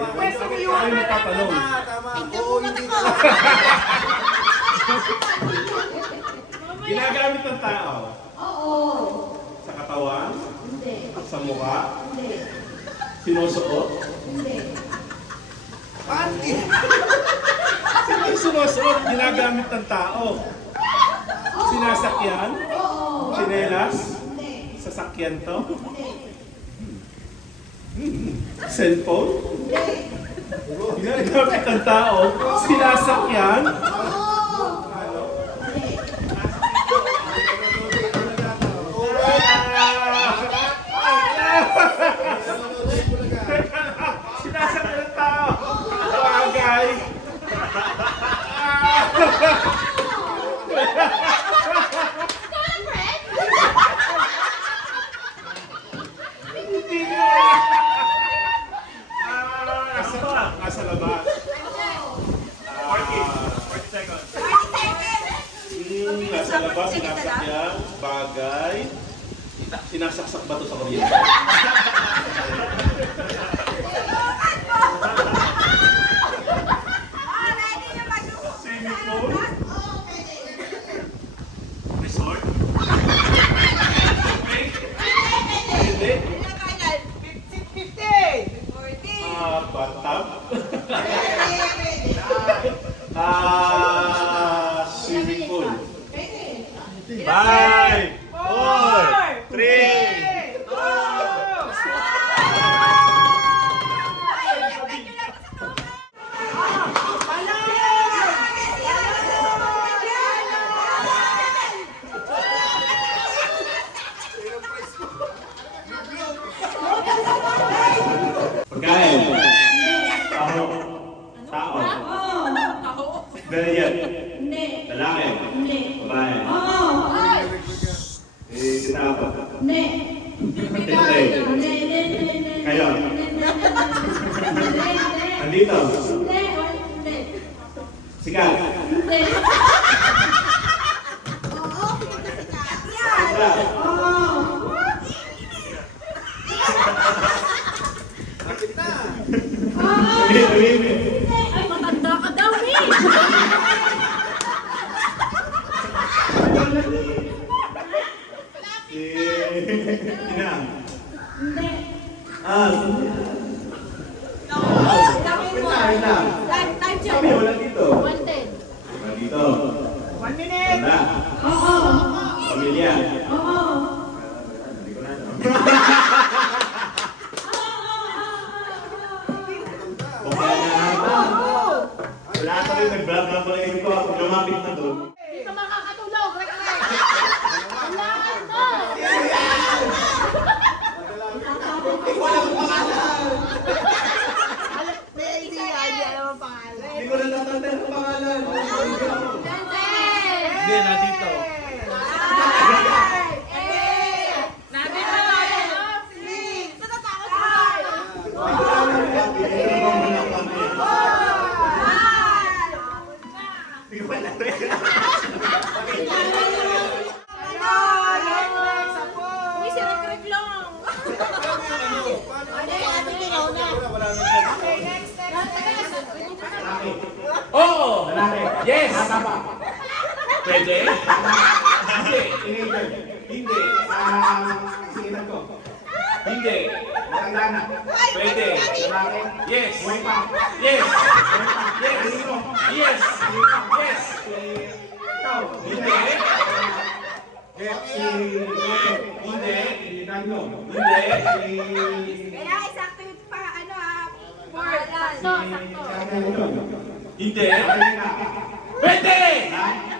Pwesto mo yung ano tatanong. Hindi mo matakot. Ginagamit ng tao Oo. sa katawan, Hindi. sa mukha, Hindi. sinusuot. Hindi. Hindi sinusuot, ginagamit ng tao. Sinasakyan, Oo. tsinelas, Hindi. sasakyan to, Hindi. cellphone, Hindi. ginagamit ng tao, sinasakyan, Oo. Hindi. sinasakyan ng tao, bagay, hindi nga. Nasa labas. 40 seconds. Nasa labas, sinasakyan, bagay, sinasaksak ba ito sa kuryente? Swimming pool? Resort? Hindi? Bathtub? Swimming pool? 5, 4, 3, pagkain. Tao. Tao. Ganyan. Hindi. Lalaki. Hindi. Babae. Oo. Sinapa. Hindi. Hindi. Hindi. Kayo. Hindi. Andito. Hindi. Sikat. Hindi. Sandra. Tumimik. Ay, matanda ka daw, eh. Inang. Hindi. Time check. Kami, wala dito. 110. Wala dito. 1 minute! Wala. Oo. Pamilya. Oo. Hindi ko na alam. Okay na. Wala ka rin nag-vlog pa rin ko. Ako lumapit na doon. Hindi ka makakatulog. Wala na. Hindi ko na natatanda ang pangalan. Hindi, nandito. Hindi ko na rin. Uy, si Rick lang. Oo! Lalaki. Yes! Pwede? Hindi! Teenager. Hindi! Singitan ko. Hindi! Matanda na. Pwede! Lalaki. Yes! Buhay pa. Yes! Yes. Yes! Yes! Ikaw. Hindi! Hindi. Si Dagno. Hindi! Kaya exacto yung pa, ano word. Sakto. Hindi! Pwede!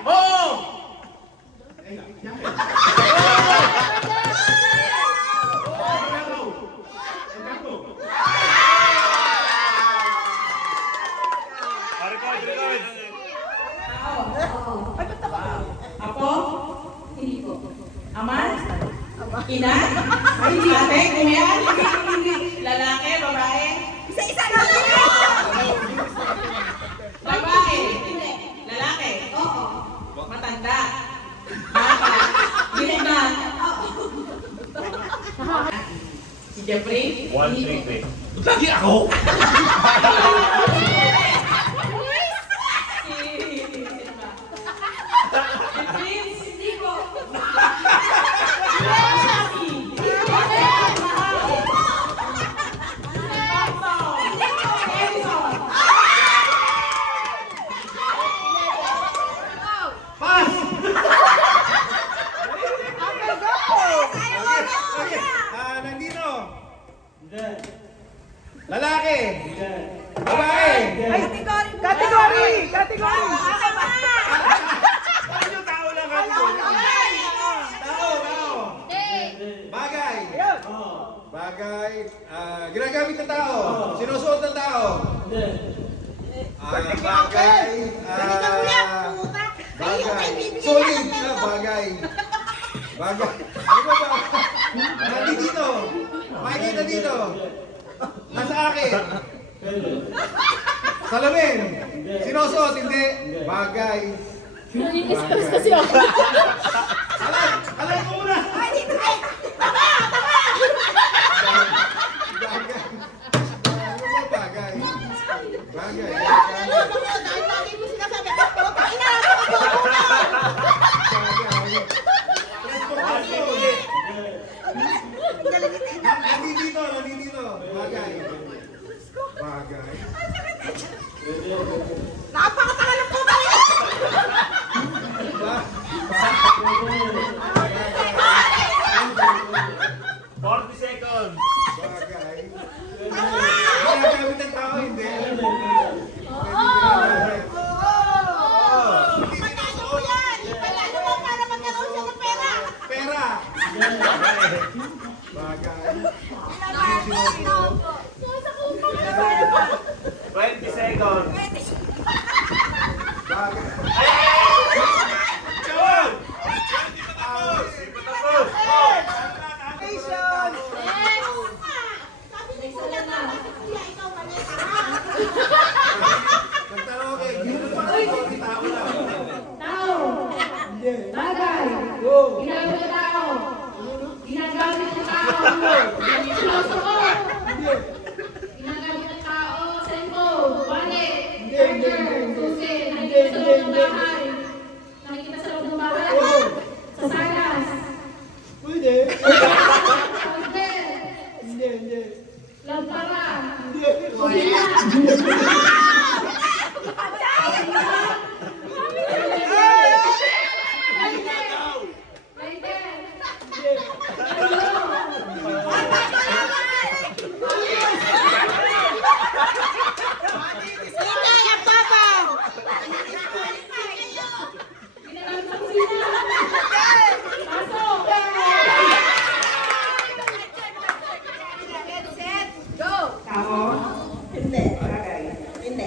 Oo! Apo? Hindi ko. Ama? Ina? Ate? Kumayan? Lalaki? Babae? Isa-isa na lang. Babae? Lalaki? Oo. Matanda? Bata? Hindi na? Si Jeffrey? 1, 3, 3. Ba't lagi ako? Prince, hindi ko. Pass! Nandito. Lalaki. Babae. Category! Ano tao lang ako? Tao. Bagay. Bagay. Ginagamit ng tao. Sinusuot ng tao. Bagay. Bagay. Solid na bagay. Bagay. Ano ba ba? Nandito. Makikita dito. Nasa akin. Salamin. Sinusuot, hindi. Bagay. Nai-stress kasi ako. Alam ko muna. Bagay. Ano ba bagay? Bagay. Nandito. Bagay. Bagay. Napakatagal ng puta niya! Ba- 40 seconds. Bagay. Ginagamit ng tao, hindi. Ipagkano mo yan! Ipagkano mo para magkaroon siya ng pera! Pera. Bagay. 20 seconds. Bagay. Yun! Hindi pa tapos. Sabi ni Kuya na, Kuya, ikaw mali. Nagtanong ako, gino pa ng tao lang. Tao. Bagay. Ginagawa ng tao. Ginagamit ng tao. Sinusuot. Ginagamit ng tao. Cellphone. Wallet. Charger. Susi. Nakikita sa loob ng bahay. Nakikita sa loob ng bahay. Sa salas. Pwede. Powder. Hindi. Lampara. Hindi. Kusina. Hindi, ang papa! Set, go! Tao? Hindi. Bagay. Hindi.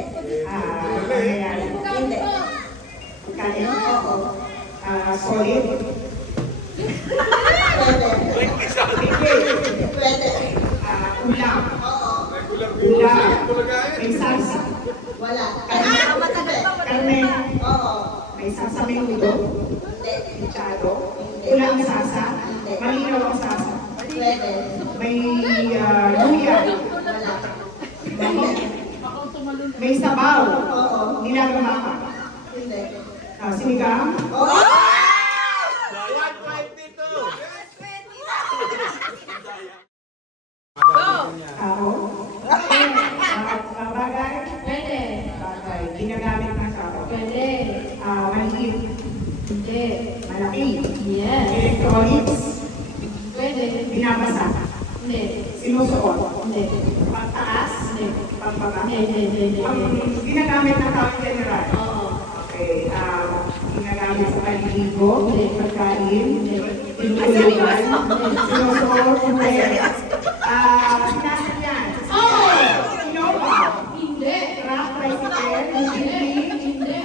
Pangyayari. Hindi. Kanin? Oo. Solid? Pwede. Pwede. Ulam? Oo. Ulam? May salsa? Wala. Matagal pa. Karne? Oo. May salsa menudo? Hindi. Machado? Ulam sasa? Malinaw ang sasa? Pwede. May luya? Wala. May sabaw? Oo. Nilagamaka? Hindi. Sinigang? Oo! 152. Go! Tao? Bagay? Pwede. Bagay. Ginagamit ng tao? Pwede. Maliit? Hindi. Malaki? Yes. Electronics? Pwede. Binabasa? Hindi. Sinusuot? Hindi. Pagtaas? Hindi. Pagbaba? Hindi. Ang ginagamit ng tao in general? Oo. Okay. Ginagamit sa paliligo? Pagkain? Tinutulugan? Sinusuot? Hindi. Sinasadyan? Oo. Innova? Hindi. Truck? Tricycle? Jeepney? Hindi.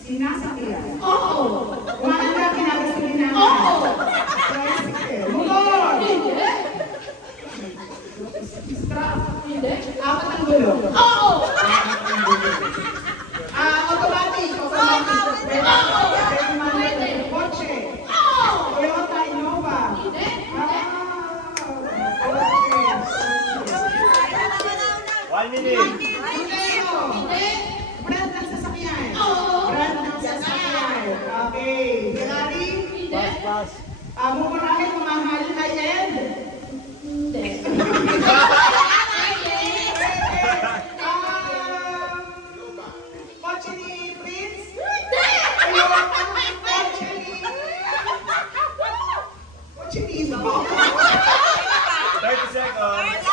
Sinasakyan? Oo. Umaanda kinagasolina? Oo. Tricycle? Motor? Hindi. Truck? Hindi. Apat ang gulo? Oo. Automatic? Automatic? Pwede. Kotse? Toyota Innova? Hindi. Okay. 1 minute. Hindi. Brand ng sasakyan. Brand ng sasakyan. Okay. Ferrari. Hindi. Mumurahin mamahal high-end. Hindi. Kotse ni Prince. Hindi. Ayun. Kotse ni Ibo. 30 seconds.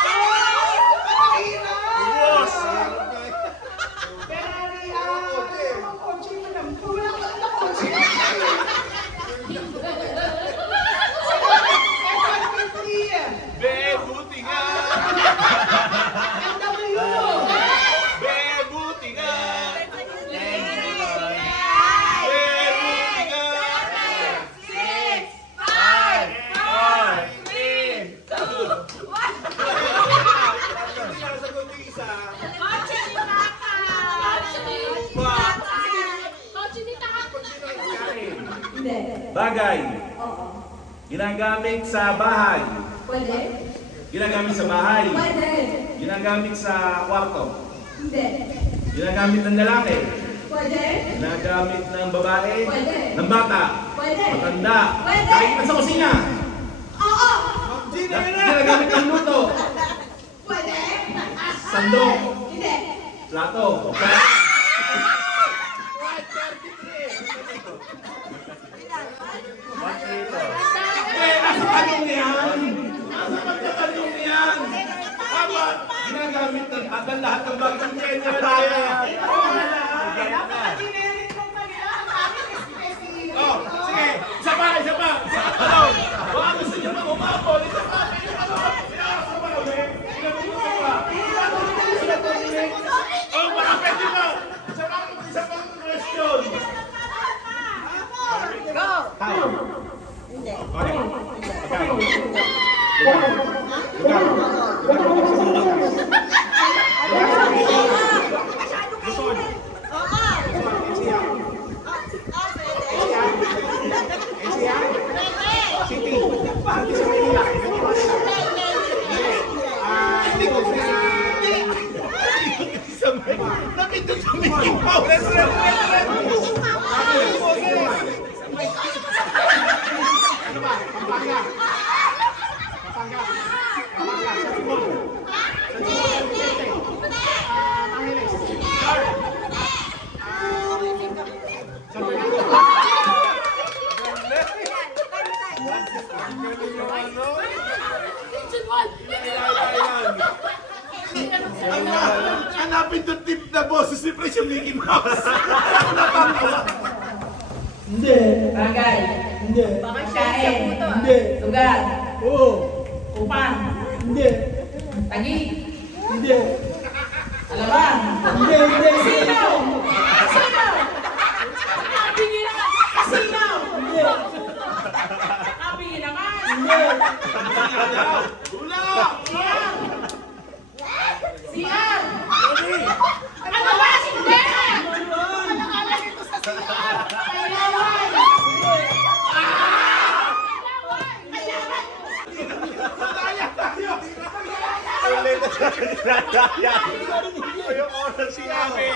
Ubus. Ferrari. Ang kotse mo lang. Wala ka na kotse. F-150. Be, buti nga. MW. Be, buti nga. Be, buti nga. 5, 4, 3. Kotse ni Taka. Hindi. Bagay. Oo. Ginagamit sa bahay. Pwede. Ginagamit sa bahay. Pwede. Ginagamit sa kwarto. Hindi. Ginagamit ng lalaki. Pwede. Ginagamit ng babae. Pwede. Ng bata. Pwede. Matanda. Pwede. Kahit pa sa kusina. Oo. Ginagamit ng luto. Pwede. Sandok. Hindi. Plato. Nasa tanong yan! Nasa pagkatanong yan! Tama! Ginagamit ng lahat ng bagong kenya na yan! Generic mo pa nila. Ang amin is specific. Oh, sige! Isa pa! Isa pa! Isa pa tanong! Baka gusto niyo pang umapol! Isa pa! Isa pa! Isa pa kami! Isa pa! Oh, baka pwede ba? Isa pang question! Go! Tao. Hindi. Okay. Okay. Masyado kayo. Oo. Napindot sa Mickey Mouse! Hanapin doon tip na boses ni Pres yung Mickey Mouse. Ako natatawa. Hindi. Bagay. Hindi. Pagkain. Hindi. Lugar. Oo. Upang. Hindi. Tagi. Hindi. Alaban. Hindi. Hindi. Sino? Sino? Kapingin naman. Sino? Hindi. Kapingin naman. Hindi. Hula! Siyan. Ano ba? Hindi. Yung oras siya eh.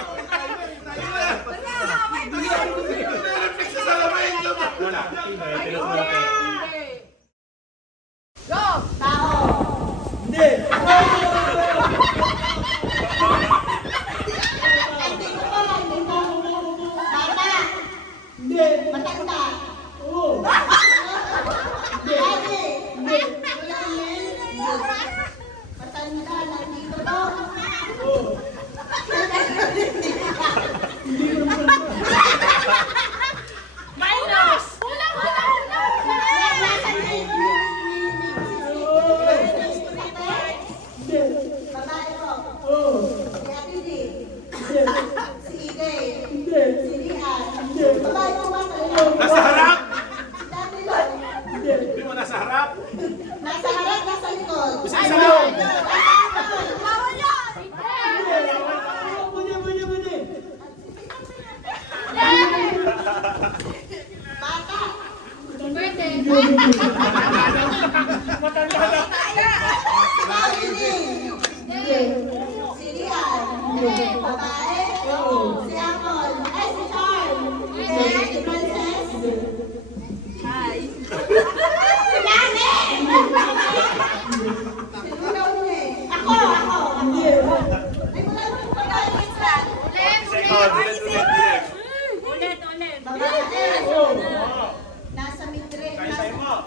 Sa salamin ito. Wala. Go! Tao! Hindi. Bata! Hindi. Matanda! Oo. Lagi! Hindi. Matanda! Nandito to! Oo. Minus. Babae ko! Oo. Si Ate Di! Hindi. Si Igay! Hindi. Si Rian! Hindi. Babae ko ba kayo? Nasa harap! Si Dati Lord! Hindi. Hindi mo nasa harap! Nasa harap, nasa likod! Isa lang! Bawal yan! Hindi. Hindi. Hindi. Bata! Pwede. Si Ate Di! Si Rian! Ay, wala naman po tayo minsan. Ulit, ulit. Babae. Oh. Nasa midre.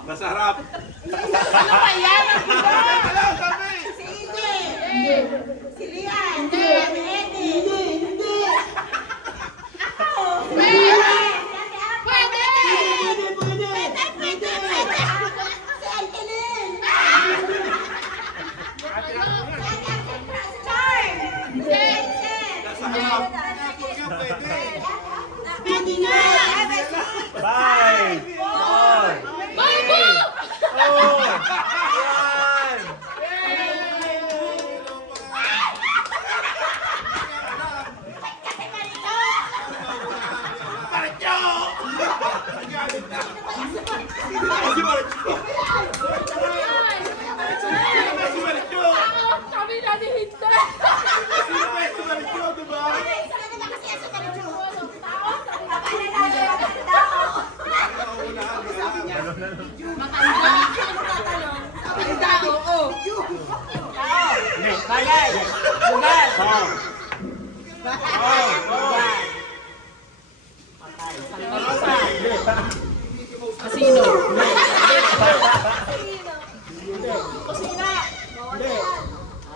Nasa harap. Ano ba yan? Hello, sabi! Si Ige. Si Lian. Si Hindi. Eddie. Hindi. Hindi. Pwede! Pwede. Pwede. Si Angeline. Si Charm. Nasa harap. Pwede. Pwede na. Five, four, three, two, one. Marcho! Nagalit na. Si Marcho. Si Marcho. Sabi natin hindi. Sino ba si Marcho, diba? Bagay. Lugar. Casino. Kusina.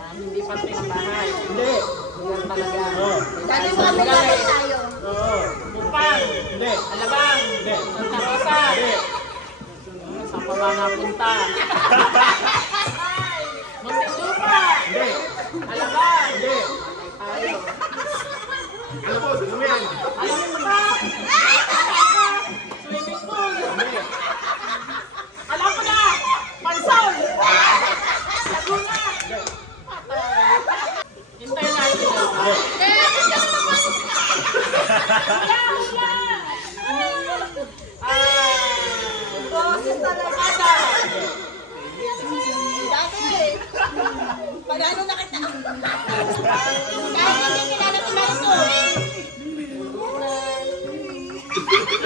Hindi pati ng bahay. Hindi. Lugar talaga. Dati mo kami natin tayo. Oo. Bupang. Hindi. Alabang. Hindi. Santa Rosa. Saan pa ba napunta? Muntinlupa. Hindi. Alabang. Hindi. Tayo. Ano po, sasawin? Alam mo ba? Swimming pool. Alam ko na. Pansol. Laguna. Hintay natin. Boses talaga. Dati. Pagano na kita. Kahit hindi kilala si Marco.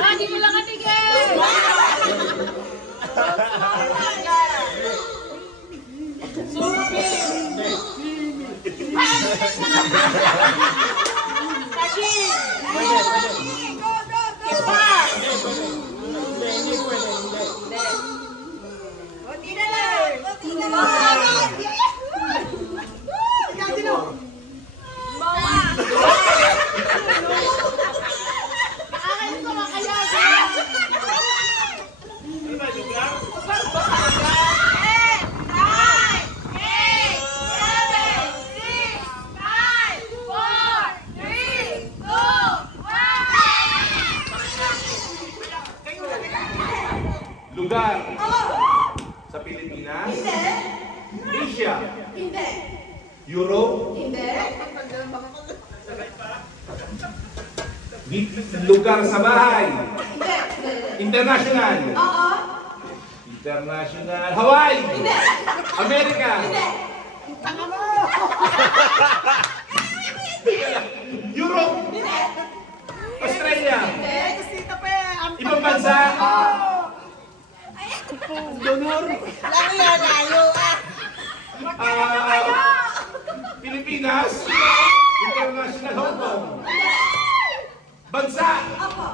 Hindi ko lang katigil. Supi. Tashi. Kipa. Hindi. Hindi pwede. Hindi. Kunti na lang. Kunti na lang. Dati no. Akin ko makaya. Ano ba, lugar? Lugar. Sa Pilipinas? Asia? Hindi. Europe? Hindi. Lugar sa bahay? Hindi. International? Oo. International. Hawaii? Hindi. Amerika? Hindi. Europe? Australia? Hindi. Ibang bansa? Donor. Laki yan, ayaw ah. Pilipinas? International Hong Kong? Bansa? Opo.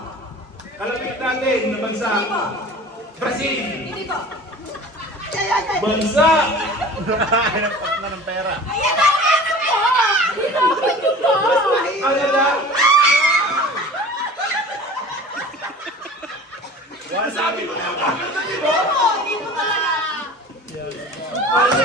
Kalapit natin na bansa? Brazil? Hindi po. Bansa? Hanap na ng pera. Canada? One, Sabi ko na ba? Hindi po talaga. Ano